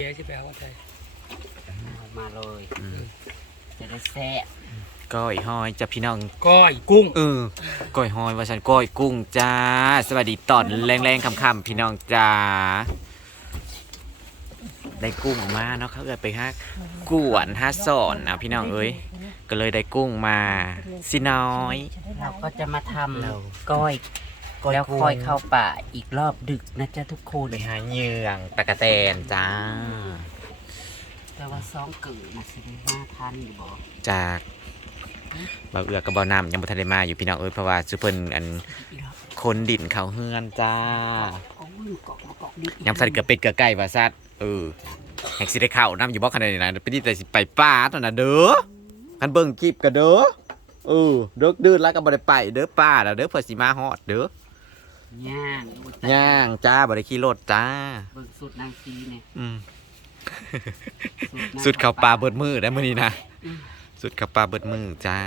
เดี๋ยวจะไปเอาอะไรเอามาเลยอืมจะได้แซ่บก้อยหอยจ้ะพี่น้องก้อยกุ้งเออก้อยหอยว่าฉันก้อยกุ้งจ้า สวัสดีตอนแรงๆค่ำๆพี่น้องจ้าได้กุ้งมาเนาะเขาเกิดไปฮักกวนฮัสอนนะพี่น้องเอ้ยก็เลยได้กุ้งมาสิน้อย เราก็จะมาทเราำก้อย ก้อยแล้วกุ้งค่อยเข้าป่าอีกรอบดึกนะจ๊ะทุกคน ไปหาเหยื่องตะกะแตนจ้า แต่ว่าซองเกิดนะสิได้ห้าพันอยู่บ่จากบ่าวเอือกับบ่าวนำยังบ่ทันได้มาอยู่พี่น้องเอ้ยเพราะว่าซุเพิ่นอันอีกรอบคนดินเขาเฮือนจ้าโอ้ยเกาะมาเกาะดิยำสัตว์เกือบเป็ดเกือบไก่ว่าซัดเออแห่งสิได้เข้าน้ำอยู่บ่ขนาดนี้นะไปนี่แต่สิไปป้าตอนน่ะเด้อคันเบิ่งคลิปก็เด้อเออเด้อดื้อแล้วก็บ่ได้ไปเด้อป้าแล้วเด้อเพื่อสิมาฮอดเด้อ ย่างอุ้แต่ย่างจ้าบ่ได้ขี่รถจ้า เบิ่งสุดนางซีเนี่ยอืมนางสุดเข้าปลาเบิดมือได้มื้อนี้นะสุดเข้าปลาเบิดมือจ้า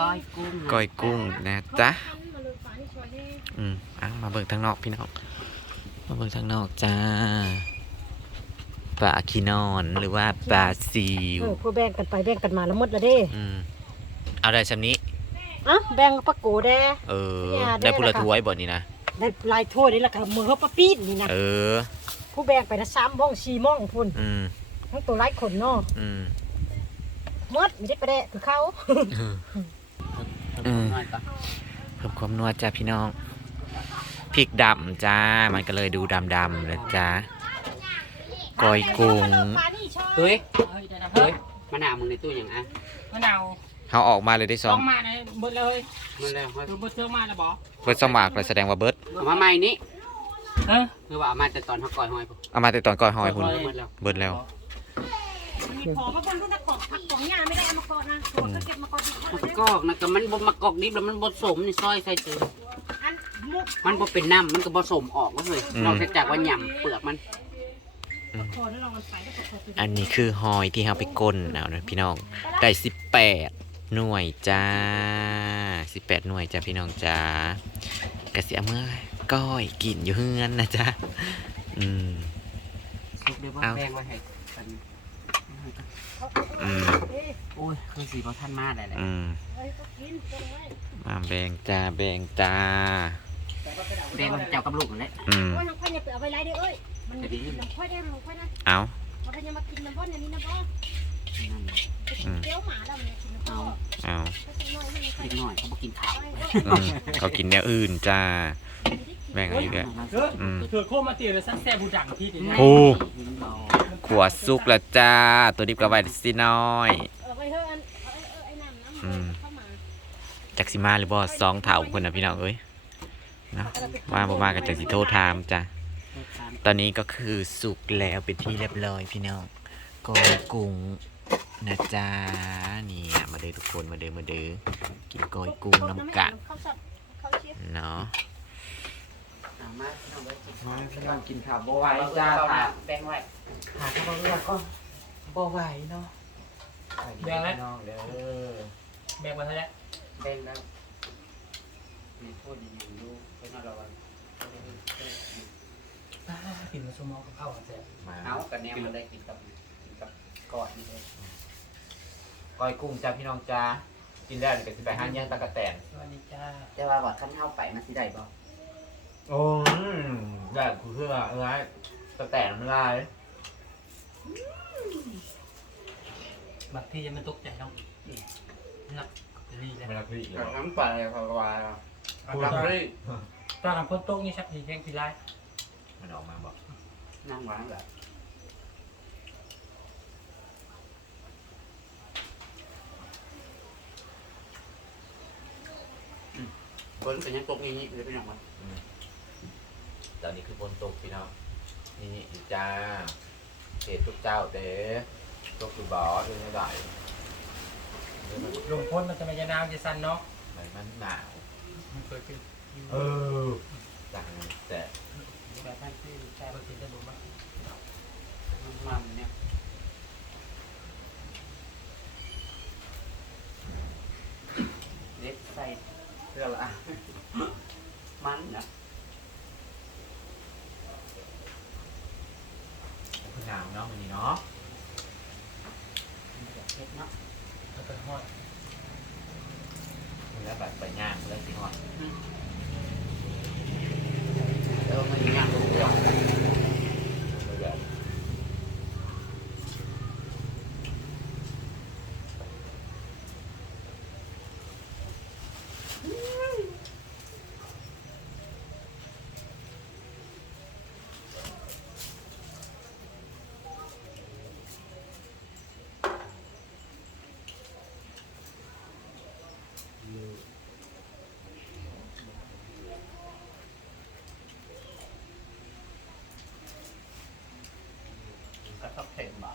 ก้อยกุ้งนะก้อยกุ้งนะจ๊ะมาเลยฝาที่ช่วยนี่อืมอะมาเบิ่งทางนอกพี่น้องมาเบิ่งทางนอกจ้าปลาขี้นอนหรือว่าปลาซิวเออพวกแบ่งกันไปแบ่งกันมาแล้วหมดแล้วเด้ อืมเอาได้ชำนี้ อะแบ่งกับปะโกแด้เออ เนี่ยได้ได้ผู้ละแล้วค่ะ ถ้วยบ่นี่นะ ได้ลายถ้วยนี่แหละค่ะมือเขาปะปีดนี่นะเออ ผู้แบ่งไปนะสามม่องสี่ม่องพุ่นอืม ทั้งตัวไร้ขนเนาะอืม หมดไม่ได้ไปแดะคือเขา อืมน้อยก่อนเพิ่มความนัวจ้าพี่น้องพริกดำจ้า มันก็เลยดูดำดำๆนะจ้าก้อยกุ้งเฮ้ยเฮ้ยได้นะเฮ้ยมะนาวมึงในตู้อย่างอะมะนาว เขาออกมาเลยได้สต้อองงมาในเบิดเลยมาแล้วเฮ้ยคือเบิดเชื่อมาแล้วบอเบิร์ดสมากเลยแสดงว่าเบิร์ดเอามาใหม่นี้เออคือว่าเอามาแต่ตอนเขาก่อยหอยปุ๊บเอามาแต่ตอนก้อยหอยคุณหมดแล้วเบิร์ดแล้วมีของมาคนรุ่นนักของผักของยาไม่ได้เอามาก่อนนะตัวก็เก็บมาก่อนดีกว่ามันเลยกอกนะก็มันบ่มากอกดิบแล้วมันบ่สมนี่ซอยใส่เจออันมุกมันบ่เป็นน้ำมันก็บ่สมออกเลยอืมนอกจากว่าหย่ำเปลือกมันคอนี่ลองมันไปแล้วก็คอตัวอันนี้คือหอยที่เขาไปก้นเอานะพี่น้องได้สิบแปด หน่วยจ้าสิบแปดหน่วยจ้าพี่น้องจ้ากระเสียเมื่อก้อยกินอยู่เฮือนนะจ๊ะอืมสุกเดี๋ยวว่าเอาแบ่งไว้ให้กันอืมเอ้ยโอ้ยคือสีบ่ทันมาได้แหละอืมเอ้ยก็กินตรงไว้มาแบ่งจ้าแบ่งจ้าแบ่งไว้ให้เจ้ากับลูกนั่นแหละอืมโอ้ยน้องค่อยเนี่ยเปลือกเอาไว้ไรเด้อเอ้ยมันน้องค่อยได้น้องค่อยนะเอามันก็ยังมากินน้ำบ่อนอย่างนี้นะบ่นั่นแหละ เกี้ยวหมาแล้วมันกินน้ำบ่เอาเอาเล็กน้อยเขาบ่กินข้าวอืมเขากินแนวอื่นจ้า แบ่งเอาอีกแล้วเอออืมถือโคมาตีเลยสักแซ่บูดังที่นี่นะโอ้ขวดซุกแล้วจ้า ตัวดิบกระไว้สิน้อย เออไปเถอะอันเอาไอ้เออไอ้น้ำน้ำอืมเข้ามาจักสิมาหรือบ่สองเท่าคนนะพี่น้องเอ้ยเนาะว่าบ่มากับจักสิโทรถามจ้ะตอนนี้ก็คือสุกแล้วเป็นที่เรียบร้อยพี่น้องกอยกุ้ง นะจ๊ะเนี่ยมาเด้อทุกคนมาเด้อมาเด้อกินกอยกุ้งน้ำกัดเข้าสับเข้าเชฟเนาะเอามาเอาไว้กินมาพี่น้องกินข้าวบ่ไว้จ้าแบ่งไว้หาข้าวเลือกก็บ่ไหวเนาะน้องเด้อแบ่งมาเท่าไหร่แบ่งแล้วมีโทษอย่างอยู่เพิ่นเอาเราไว้กินมาสมองกับข้าวแซ่บมาเอากันแนวมันได้กินกับกินกับกอดนี่เลย กอยกุ้งจ้าพี่น้องจ้ากินได้ก็สิไปหาเงี้ยงตะกะแตนสวัสดีจ้าแต่ว่าว่าคันเฮาไปมันสิได้บ่โอ้ได้คือเพื่ออะไรตะแตนมันลายบางทียังมันตกใจน้องนักรีเลยไม่รักพี่แต่ทั้งไปเขาก็ว่าตอนตอนน้ำพ้นตกนี่ชักดีแจ้งทีไรมันออกมาบอกนั่งวางแบบ คนเป็นยังตกอย่างนี้เลยพี่น้องมันตอนนี้คือบนตกพี่น้องนี่อีจ้าเศษทุกเจ้าเด้ตกอยู่บ่อด้วยไม่ได้ลมพ้นมันจะไม่ยานาวจะสั้นเนาะมันมันหนาวมันเคยเป็นอจังแต่แบบนั้นที่แช่บางทีจะดูมากมันเนี่ยเล็ดใส่ เพื่อละมันนะหนาวเนาะมันนี่เนาะเผ็ดเนาะแล้วก็ทอดมันแล้วแบบไปย่างมันแล้วสิฮอดเออมันยากรู้เรื่องมัน ก็ต้องเผ็ดบ่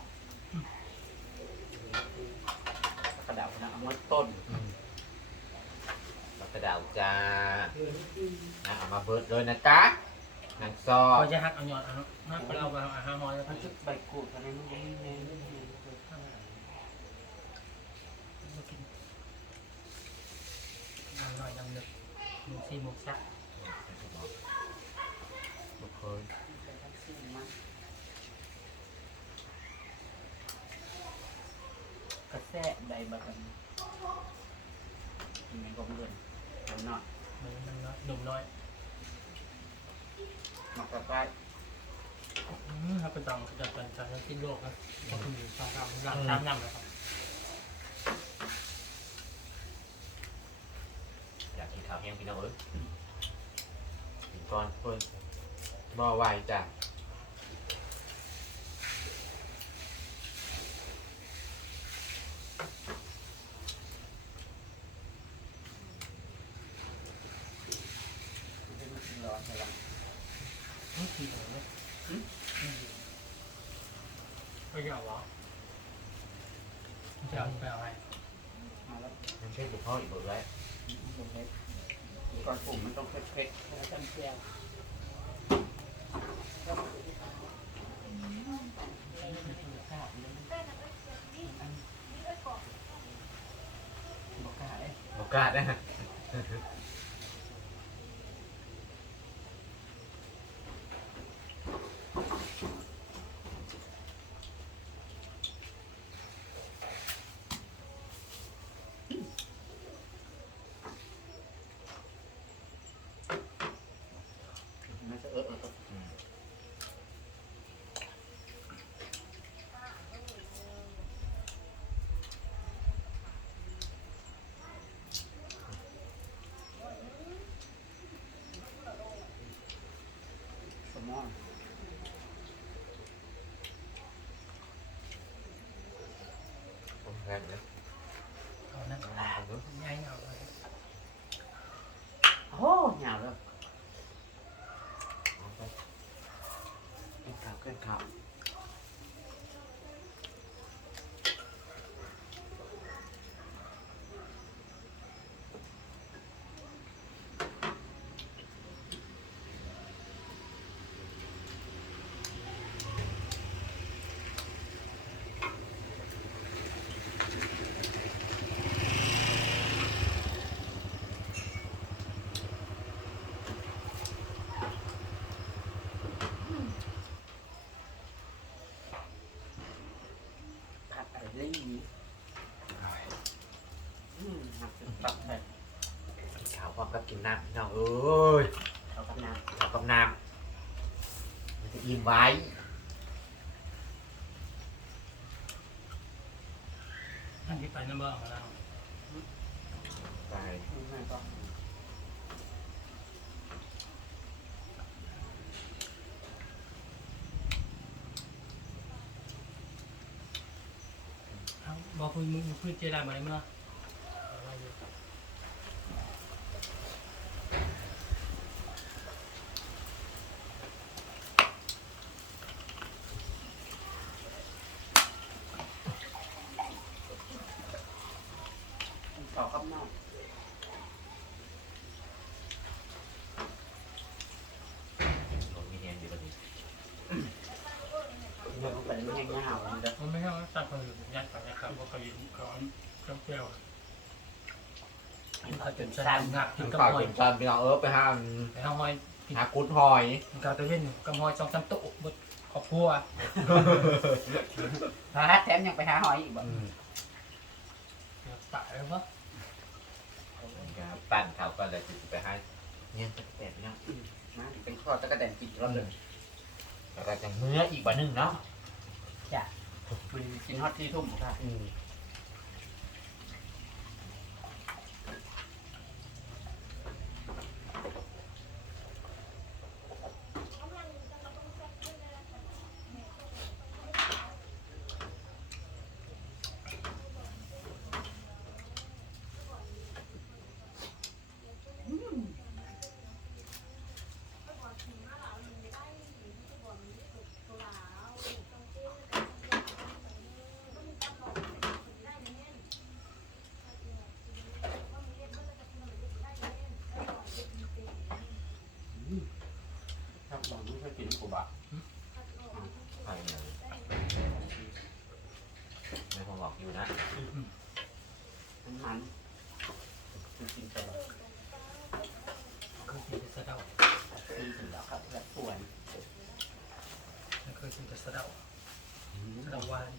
กระดาษนะเอามาต้นมากระดาวจ้าอะเอามาเบิดเลยนะจ๊ะนางซอพอจะหักเอาหยอดเอาหักไปเอาไปเอาอาหารหอยแล้วมัก็นจะใบกูดอะไรมันไม่แน่ไม่แน่กินน้ำหน่อยน้ำหนึกหมูซีหมูซักบ่เคย กระแสใบบัตรยังไงก็เงินทำหน่อยเหมือนมันน้อยหนุ่มน้อยมากระไรอืมครับเป็นตังจะเป็นจะกินโลกครับก็คืออยู่สองสามหลังตามน้ำนะครับอยากกินข้าวแห้งพี่น้องเอ้ยกินก่อนเพิ่นบ่ไหวจ้ะ ร้อนใช่ไหม นี่คืออะไรเนี่ยไม่เอาหรอจะเอาไปเอาอะไรมาแล้วมันใช่บุกเข้าอีกเบิดแล้วก่อนปุ่มมันต้องเผ็ดๆแล้วจำเจียวบอกกล้าเอ้ย โอกาสนะฮะ มันจะเออเออเออ อืม สมอง ผมแพงเลยเอานั่น เอามาดู ง่ายเอาเลย โอ้หยาวแล้ว เอาไป กินข้าวกินข้าว ผัดอะไรลี่อืมหักเป็นตับแบบ ข้าวพร้อม กับกินน้ำพี่น้องเอ้ยเอากับน้ข้าวกับน้ำมันจะอิ่มไว้อันที่ไปน้ำเบอร์ของเราไปำนี่มันก็เอาบอกคุณมึงพูดเจได้ไหมเมื่อต่อกับน้ ผมมีแฮงอยู่แบบนี้ำเดี๋ยวมันเป็นไม่แห้งเงาเลยเด้อ มันไม่ใช่ว่าตัดคนอื่นยัดไปนะครับว่าเขาอยู่เขาเขาเปรี้ยวเขา จนสลามงักกินน้ำกับเปล่าหอยจนจานพี่น้องเอ้ยไปหาไปเอาหอยหากุ้นหอยกับตะเวนกับหอยสองสามโต๊ะบดครอบครัวหาแถมยังไปหาหอยอีกบ่ตายแล้วปะปั้นเขาก็เลยจะไปให้เนี่ยแต่พี่น้องมาเป็นข้อตะกะแตนกินรอบเลยแล้วก็จะเมื่ออีกวันหนึ่งเนาะมันกินฮอตที่ทุ่มค่ะ ครับบอกไม่เคยกินกูบะ ใช่เลยไม่คงบอกอยู่นะ มันมันกินไปแล้ว เคยกินแต่สะเดา กิน แล้วครับแล้วป่วยไม่เคยกินแต่สะเดาสะเดาหวาน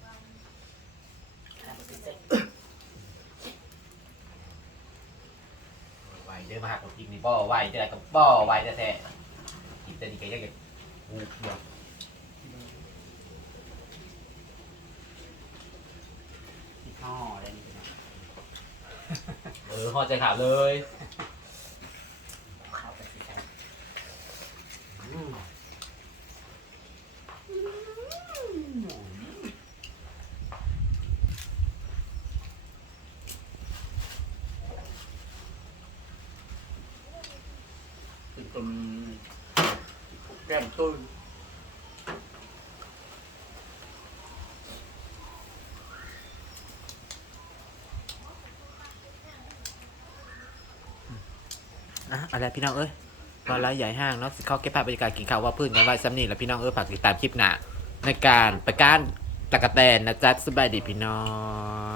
ไหวเด้อมาหักกับกินนี่บ่ไหวจะได้กับบ่ไหวจะแท้กินแต่ดีแกยังจะหูเดียวที่ห่ออะไรนี่เป็นเออห่อใจขาดเลย ข้าวไปสิครับคือตรงแก้ มตุ้นอะอะไรพี่น้องเอ้ยตอนไลฟ์ใหญ่ห้างเนาะสิเขาเก็บภาพบรรยากาศกินข้าวว่าพื้นกันไว้ซ้ำนี่แล้วพี่น้องเอ้ยฝากติดตามคลิปหน้าในการไปการตะกะแตนนะจ๊ะสบายดีพี่น้อง